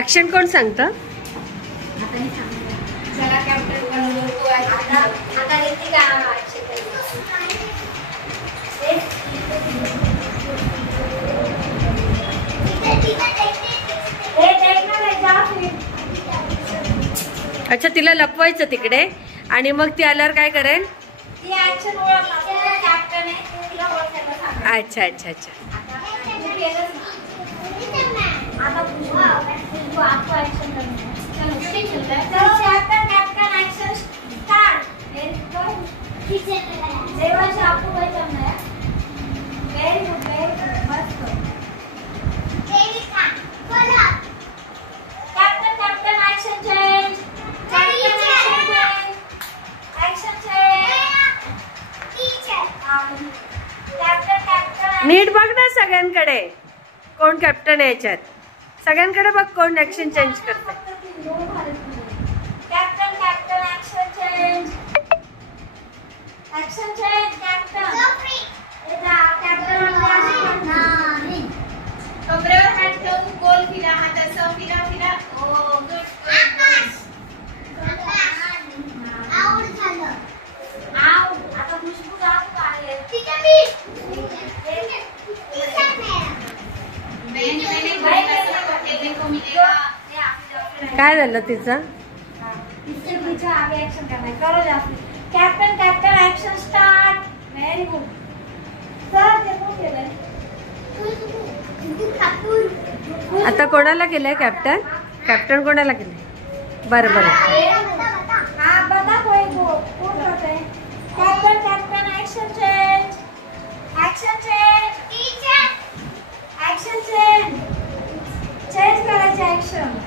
Action कोण सांगतं? अच्छा, तिला लपवायचं तिकडे आणि मग ती आल्यावर काय करेल? अच्छा अच्छा अच्छा. नीट बघ ना सगळ्यांकडे, कोण कॅप्टन आहे याच्यात. सगळ्यांकडे बघ कोण ऍक्शन चेंज करते. Captain captain action change. Action change captain. कमरेवर हात ठेवून गोल फिरा, हाताचं फिरा फिरा. Oh good. आउट झालं. आउट. आता खुशबू आउट आहे. काय झालं तिचं? Captain captain action start. Very good. आता कोणाला केलंय कॅप्टन? कॅप्टन कोणाला केलंय? बरं बरं. Captain captain action change. Action change. Action change. Change करायची ऍक्शन.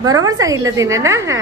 बरोबर सांगितलं तिने ना. हा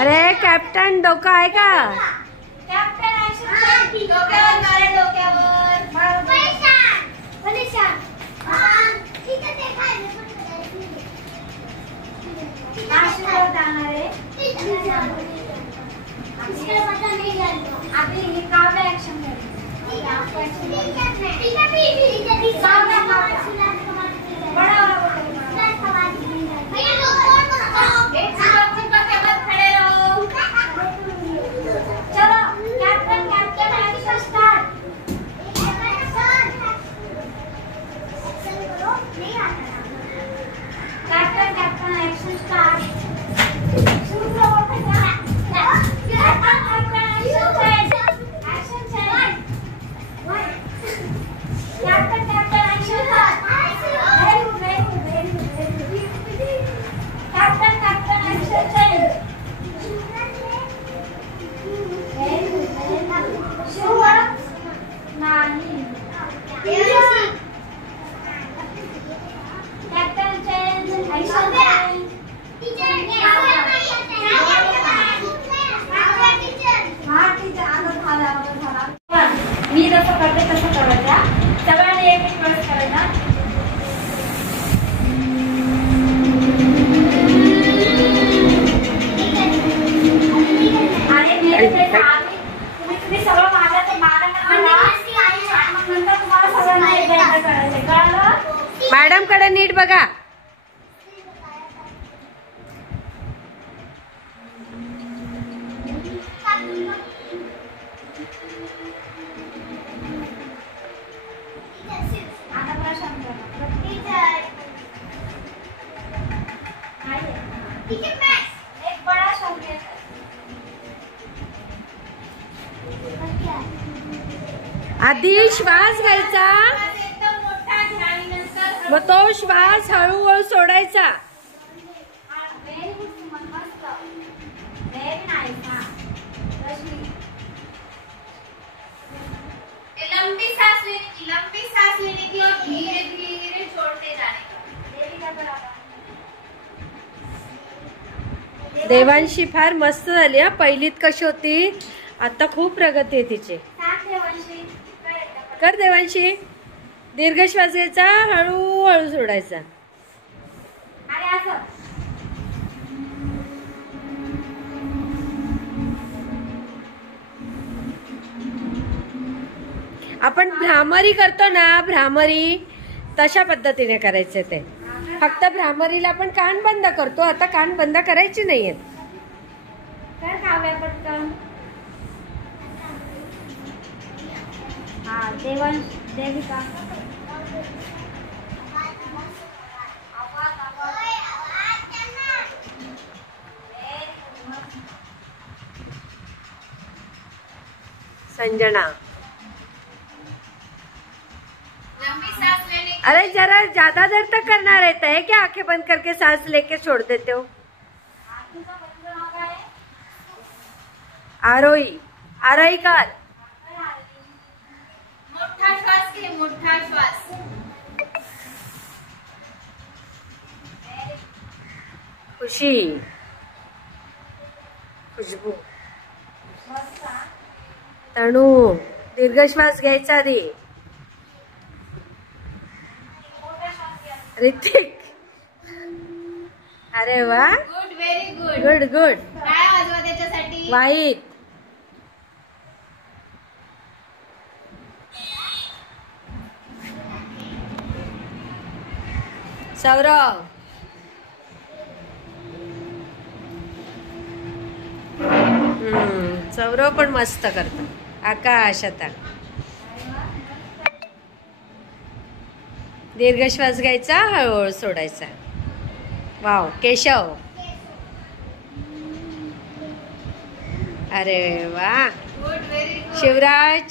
अरे कॅप्टन डोका आहे का? कॅप्टन ऍक्शन डोक्यावर मारे. डोक्यावर आपली काव्य ऍक्शन मी जसं करते तसं करायचा. सगळ्यांनी एक एक वेळेस करायचा. तुम्ही सगळं मॅडम कडे नीट बघा. एक बड़ा संकेत. आधी श्वास घ्यायचा, मग तो श्वास हळूहळू सोडायचा. लंबी सांस लेने की और धीरे धीरे छोड़ते जाने का। देवांशी फार मस्त झाली हा. पहिलीत कशी होती, आता खूप प्रगती आहे तिची. कर देवांशी. दीर्घ श्वास घ्यायचा, हळूहळू सोडायचा. आपण भ्रामरी करतो ना, भ्रामरी तशा पद्धतीने करायचे ते. फक्त भ्रामरीला आपण कान बंद करतो, आता कान बंद करायचे नाहीयेत. देविका संजना. लंबी सांस लेने की। अरे जरा ज्यादा देर तक करना रहता है क्या? आंखें बंद करके सांस लेके छोड़ देते हो. आरोही. आरोही कर. मोठा श्वास घे, मोठा श्वास. खुशी. खुशबू. तणू. दीर्घ श्वास घ्यायचा आधी. ऋतिक. अरे वा. Good, very good. Good good. काय वाजवा त्याच्यासाठी. वाईट. सौरव. सौरव पण मस्त करतो. आकाश. आता दीर्घ श्वास घ्यायचा, हळूहळू सोडायचा. वाव. केशव. अरे वा. Good, very good. शिवराज.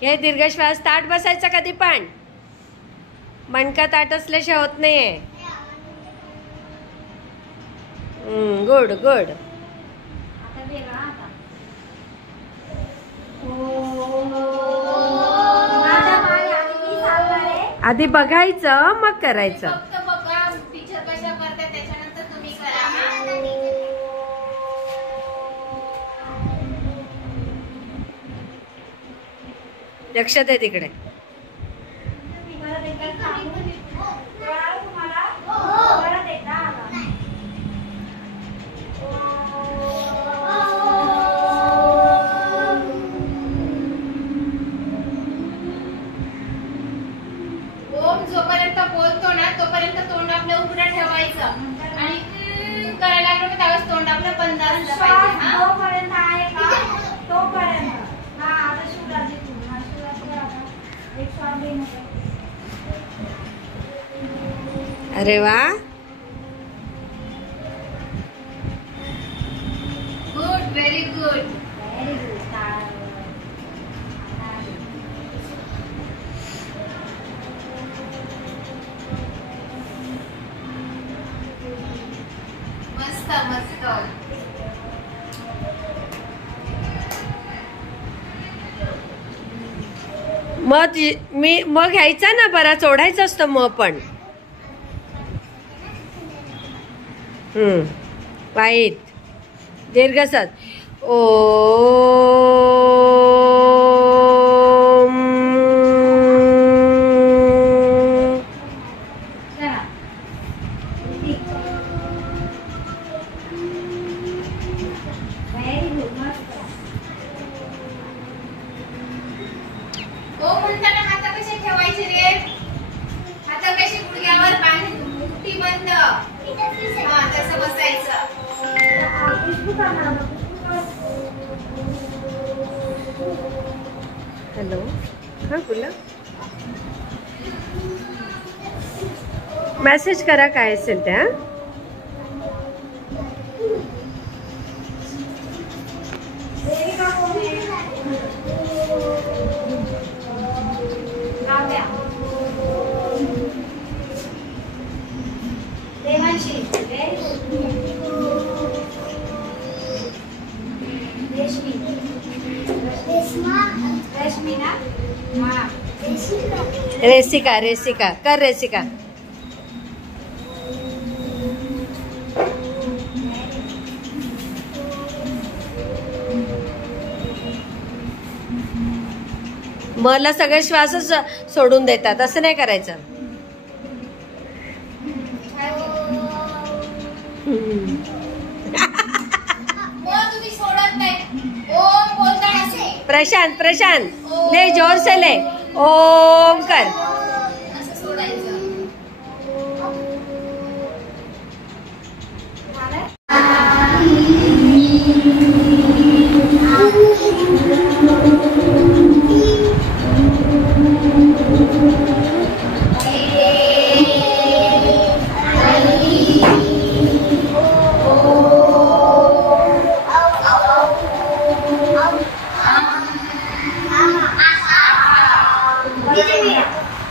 घे दीर्घ श्वास. ताट बसायचा कधी पण. मणका ताट असल्याशिवाय होत नाहीये. Good good. आधी बघायचं मग करायचं. फक्त बघा टीचर कशा करतात, त्याच्यानंतर तुम्ही करा. लक्ष दे तिकडे. ओम जोपर्यंत बोलतो ना तोपर्यंत तोंड आपलं उघडं ठेवायचं आणि करायला लागलं तर त्यावेळेस तोंड आपलं बंद असलं पाहिजे. हा? तोपर्यंत आहे का तोपर्यंत. हा आता शिवराजी तू. हा शिवराजी आता एक श्वास घे ना. अरे वा. Good, very good. Very good. मस्त मस्त. मग घ्यायचा ना, बरा चोढायचं असतं मग पण. वाईट. दीर्घ श्वास. ओ. ओ म्हणताना हात कसे ठेवायचे रे. हात कसे गुडघ्यावर बांधून मुठी बंद. हा तसं बसायचं. हॅलो. हा बोला. मेसेज करा काय असेल त्या. देवांशी. रेशमी. रेशमी ना. रेसिका रेसिका कर रेसिका. मला सगळे श्वासच सोडून देतात, असं नाही करायचं. तुम्ही सोडत नाही. ओम बोलताना असे प्रशांत प्रशांत ले जोर से ले ओम कर. असं सोडायचं.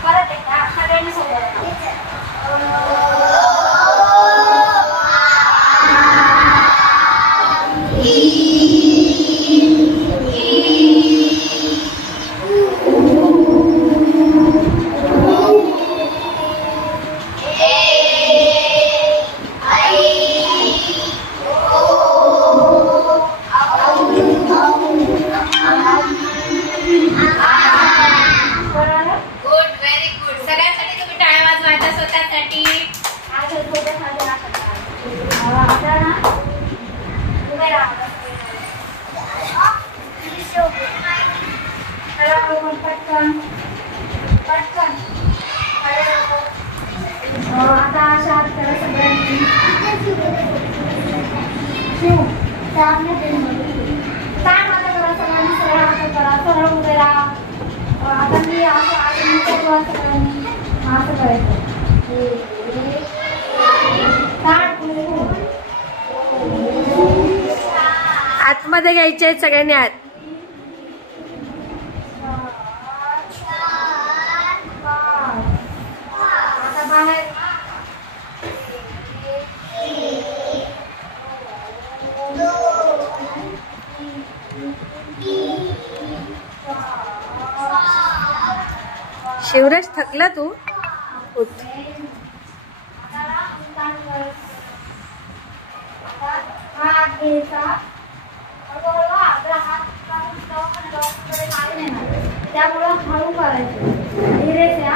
परत एकदा सगळ्यांनी सोबत गुड, व्हेरी गुड. सगळ्यांसाठी तुम्ही टाळ्या वाजवा आता स्वतःसाठी. आज सोबत आले आता ना उभे राहा. पटकन पटकन आता अशा हात करा सगळ्यांनी. शिव सामने काय माझा करा सगळ्यांनी सरळ हात करा, सरळ उभे राहा. आता मी असं सगळ्यांनी असं करायचं. आतमध्ये घ्यायचे आहेत सगळ्यांनी आत. आता बाहेर शिवराज थकला तू? उठ. हात घ्यायचा, आपला हात त्यामुळं हळू करायचं. धीरे से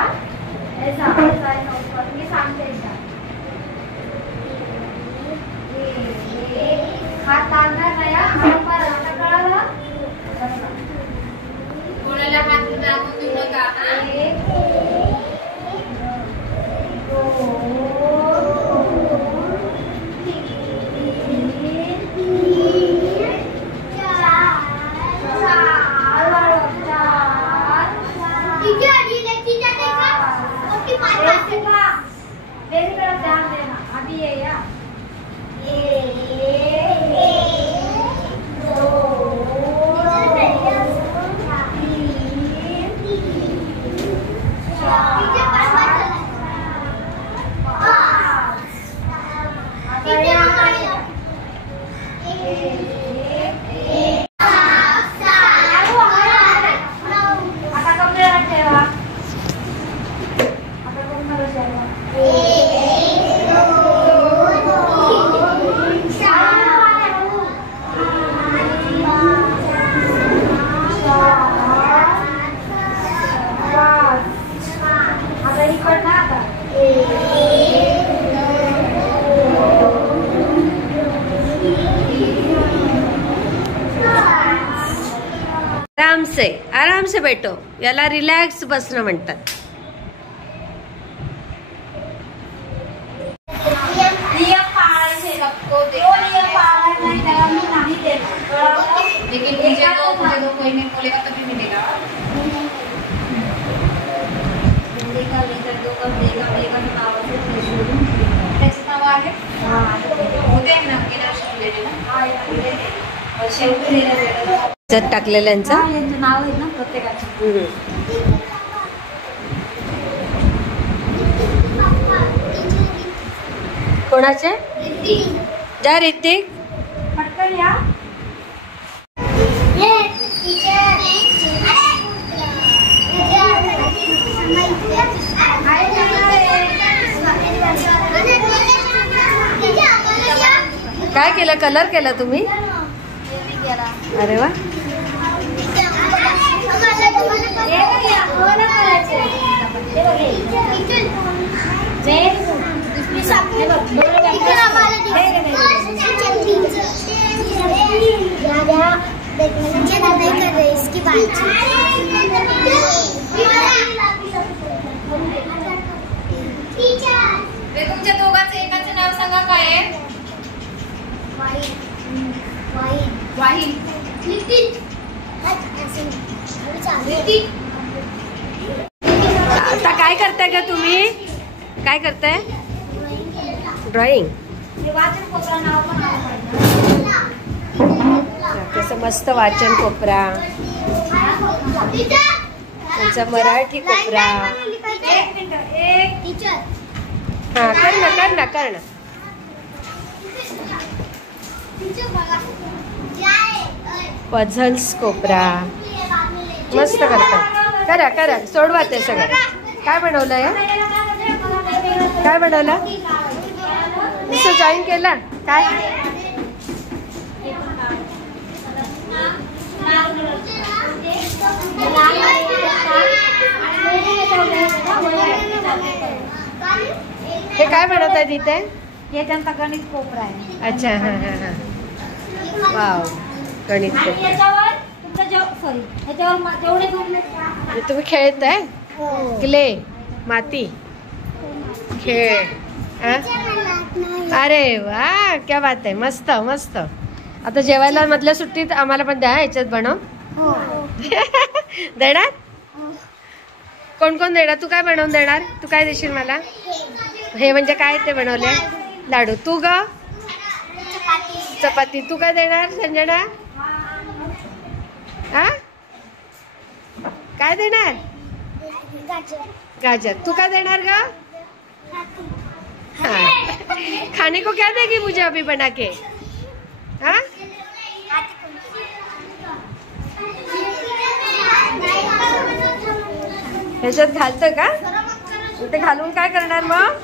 ऐसा ऐसा ऐसा मी सांगते एकदा. हात लागणार नाही, हळू करा. आता कळालं? कोणाला हात लागून देऊ नका. आराम से बैठो. याला रिलॅक्स बसणं म्हणतात. नियम पाळायचे सबको. नियम पाळणार नाही त्याला मी नाही देणार. लेकिन मुझे तो कोई नहीं बोलेगा तभी मिलेगा. त्याचं नाव आहे उद्या ना गेल्या शिवलेले ना शेवटी जत टाकलेल्यांचं नाव आहे ना प्रत्येकाचं. कोणाचे? जा ऋतिक. पटकन या. काय केलं? कलर केला तुम्ही? अरे वा. तुमच्या दोघांचं एकाचं नाव सांगा. काय आहे? वाहिद. आता काय करताय का तुम्ही? काय करताय? ड्रॉइंग. कसं मस्त वाचन कोपरा, त्यांचा मराठी कोपरा. हा कर ना कर ना कर ना. पझल्स कोपरा मस्त करतात. करा करा सोडवा ते सगळं. काय बनवलंय? काय बनवलं? नुसतं जॉईन केला काय? हे काय बनवत आहे तिथे? हे त्यांचा गणित कोपरा आहे. अच्छा हा हा हा. वाव गणित कोपरा. याच्यावर तुमचं ह्याच्यावर जेवढे आणि तुम्ही खेळताय? क्ले माती खेळ. अरे वा क्या बात आहे. मस्त मस्त. आता जेवायला मधल्या सुट्टीत आम्हाला पण द्या. ह्याच्यात बनव. देणार? कोण कोण देणार? तू काय बनवून देणार? तू काय देशील मला? हे म्हणजे काय ते बनवले? लाडू. तू ग? चपाती. तू काय देणार संजना? हा काय देणार? गाजर. तू काय देणार ग? हाँ। खाने को क्या देगी मुझे अभी बना के? हाँ ह्याच्यात घालतं का? ते घालून काय करणार मग?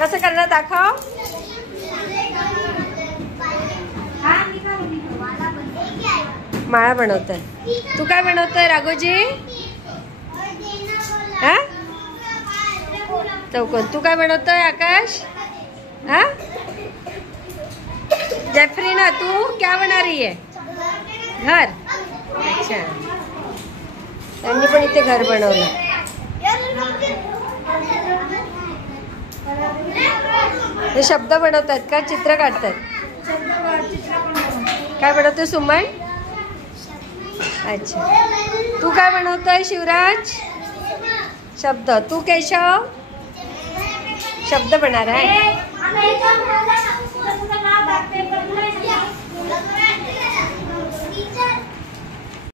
कसं करणार दाखव. माळा बनवतोय. तू काय बनवतोय राघोजी? हा चौकोन. तू काय बनवतोय आकाश? हा जेफ्रीना तू क्या बना रही है? घर. अच्छा त्यांनी पण इथे घर बनवलं. हे शब्द बनवतात का? चित्र काढतात? काय बनवतोय सुमन? अच्छा तू काय बनवतोय शिवराज? शब्द. तू केशव शब्द बनणार आहे.